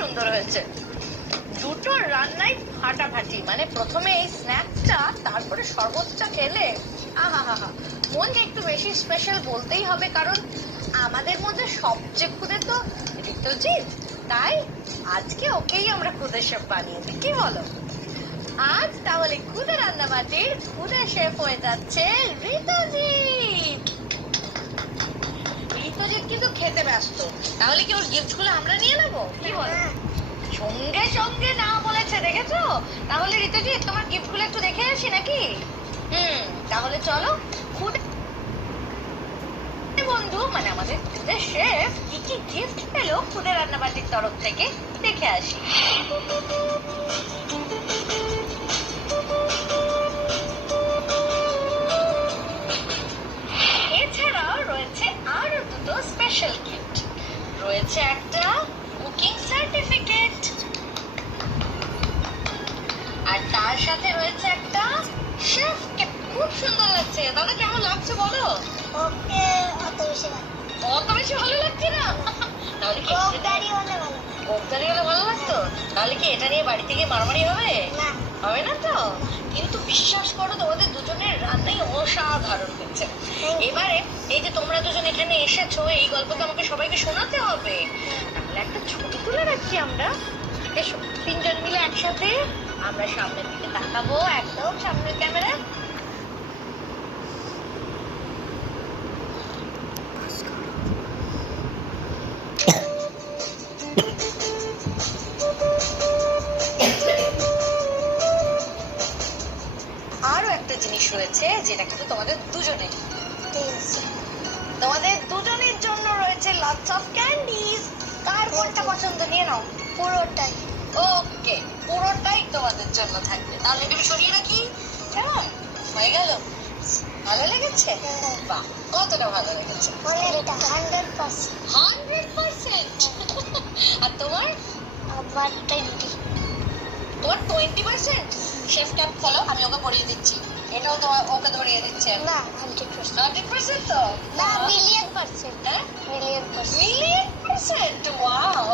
সুন্দর হয়েছে। দুটো রান্নাই ফাটাফাটি, মানে প্রথমে এই স্ন্যাক্সটা, তারপরে শরবতটা খেলে আহা হা হা। মনকে একটু বেশি স্পেশাল বলতেই হবে, কারণ আমাদের মধ্যে সবচেয়ে খুদে তো ঋতুজিৎ। তাই আজকে ওকেই আমরা খুদে শেফ বানিয়েছি, কি বলো? আজ তাহলে খুদে রান্নাবাটির খুদে শেফ হয়ে যাচ্ছে ঋতুজিৎ। ঋতুজিৎ কিন্তু খেতে ব্যস্ত, তাহলে কি ওর গিফট গুলো আমরা নিয়ে নেবো, কি বলো? সঙ্গে সঙ্গে না বলেছে, দেখেছো? তাহলে ঋতুজিৎ তোমার গিফট গুলো একটু দেখে আসি নাকি? তাহলে চলো খুদে বন্ধু, মানে আমাদের খুদে শেফ কি কি গিফট পেলো খুদে রান্নাবাটির তরফ থেকে দেখে আসি। এছাড়াও রয়েছে আরো দুটো স্পেশাল গিফট। রয়েছে একটা কুকিং সার্টিফিকেট, আর তার সাথে রয়েছে একটা শেফ ক্যাপ। খুব সুন্দর লাগছে, দাদা কেমন লাগছে বলো? ওকে, অত বেশি ভালো লাগছে না? তাহলে কি কোকদারি হলে ভালো। কোকদারি হলে ভালো লাগতো? তাহলে কি এটা নিয়ে বাড়ি থেকে মারামারি হবে? না, হবে না তো। কিন্তু বিশ্বাস করো, তোমাদের দুজনের রান্নাই অসাধারণ হয়েছে। এবারে এই যে তোমরা দুজন এখানে এসেছো, এই গল্প তো আমাকে সবাইকে শোনাতে হবে। তাহলে একটা ছবি তুলে রাখি আমরা। এসো তিনজন মিলে একসাথে আমরা সামনের দিকে তাকাবো, একদম সামনের ক্যামেরা। আরো একটা জিনিস রয়েছে যেটা কিন্তু তোমাদের দুজনের জন্য রয়েছে লটস অফ ক্যান্ডিজ। কার কোনটা পছন্দ নিয়ে নাও? পুরোটাই। ওকে, পুরোটাই তোমাদের জন্য থাকবে। তাহলে তুমি সরিয়ে রাখি, কেমন হয়ে গেল? ভালো লেগেছে? বাহ, কতটা ভালো লেগেছে? 100%। আর তোমার? আবার 20। তোমার 20%। শেফ ক্যাপ খোলো, আমি ওকে পরিয়ে দিচ্ছি। এটাও তোমার ওকে ধরিয়ে দিচ্ছে। না, 100%। 100% তো? না, মিলিয়ন%। হ্যাঁ, মিলিয়ন%। মিলিয়ন%। ওয়াও।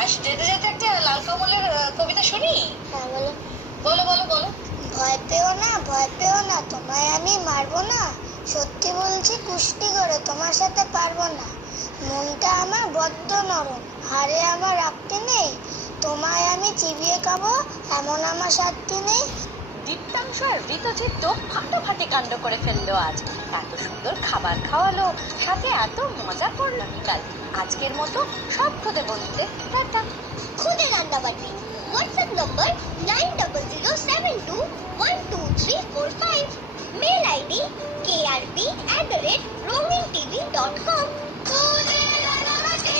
আর যেতে যেতে একটা লাল কমলের কবিতা শুনি। হ্যাঁ, বলো। বলো বলো বলো। ভয় পেও না, তোমায় আমি মারবো না। সত্যি বলছি কুস্তি করে তোমার সাথে পারবো না। মনটা আমার বড্ড নরম, হারে আমার রাখতে নেই। তোমায় আমি চিবিয়ে খাবো, এমন আমার শান্তি নেই। দীপ্তাংশ আর ঋতুজিৎ তো ফাটাফাটি কাণ্ড করে ফেললো আজ। এত সুন্দর খাবার খাওয়ালো, সাথে এত মজা করলো বিকাল। আজকের মতো সব খুদে বন্ধুদের টাটা। খুদে রান্নাবাটি WhatsApp number 9000721235, mail ID krp@rongintv.com। খুদে রান্নাবাটি।